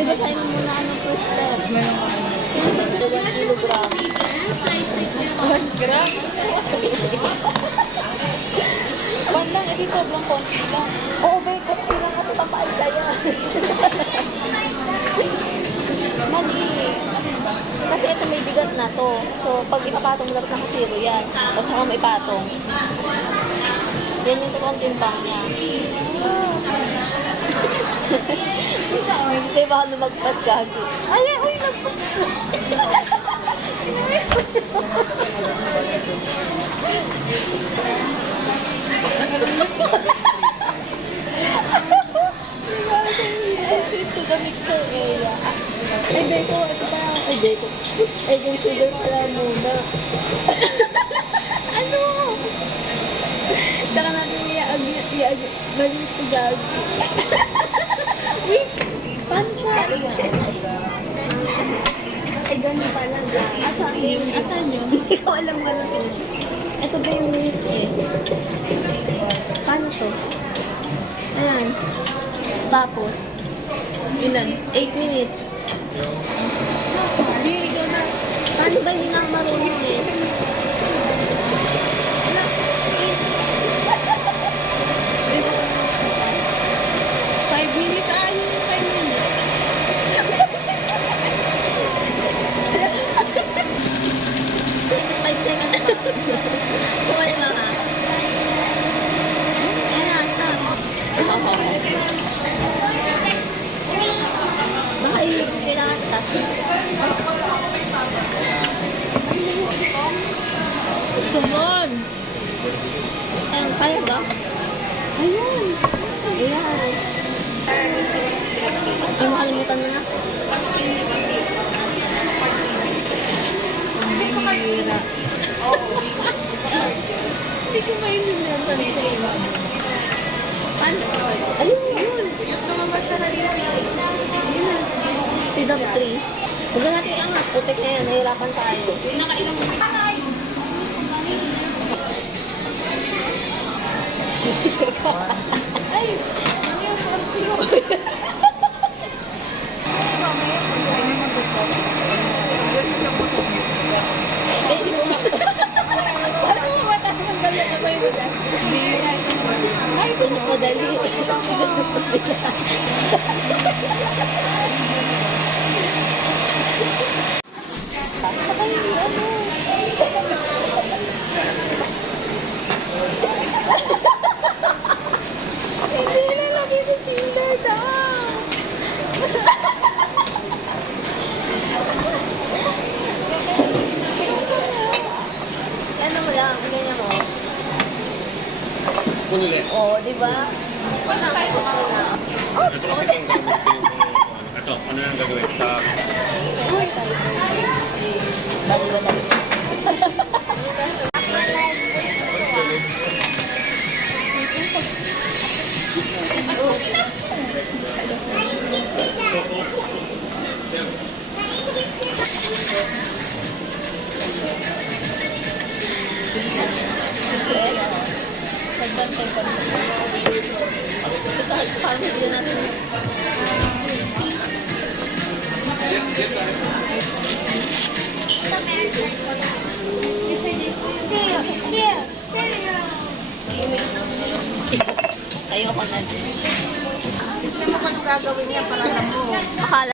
Diba tayo muna ng first step? Meron ka ano. 1 kilogram. 1 gram? Bandang, edi sobrang konti lang. Oo, bay, kunti lang kasi papaay tayo. Mali. Kasi ito may bigat na to. So, pag ipapatong mo dapat ng 0 yan. O tsaka mo ipatong. Yan yung tukang timbang niya. Kasi baka lumagpas gago. Ay, uy, nagpas. To the mixer area. Ay, Beko, ito pa. Ay, Beko. Ay, yung sugar pala muna. Ano? Tsaka natin i-ag, maliit to gagi. Wait, paano siya? Ay, ganun pala. Asan yun? Asan yun? Hindi ko alam ganun. Ito ba yung minutes eh? Paano to? Ayan. Tapos, ilan? 8 minutes. Hindi, ikaw na. Paano ba hindi na ako marunong eh? 5 minutes, ayun yung 5 minutes. 5 seconds pa. Kuwala ba ka? Ayan, stop. Baka kailangan stop. Come on! Ayan, kaya ba? Ayun. Ayan. Ay, makalimutan mo na. Bihira. Hindi ko maintindihan sa nila. Paano? Ayun, yun. Yung tumamad sa halina. Speed of 3. Huwag na natin iangat. Putik na yan. Nahirapan tayo. Yung nakailang Ay! Ano yung Alam mo, mataas ang galit na may wala. Ay, ito mas madali. Hindi na lagi sa chindada. Ano mo lang, ganyan mo. Spoon ulit. Oo, di ba? Oh, Ito kasi yung gamit ko yung ito, ano yung gagawin sa Dali ba dali? Paano hindi natin ayoko na din. Ano ba gagawin niya para sa mo?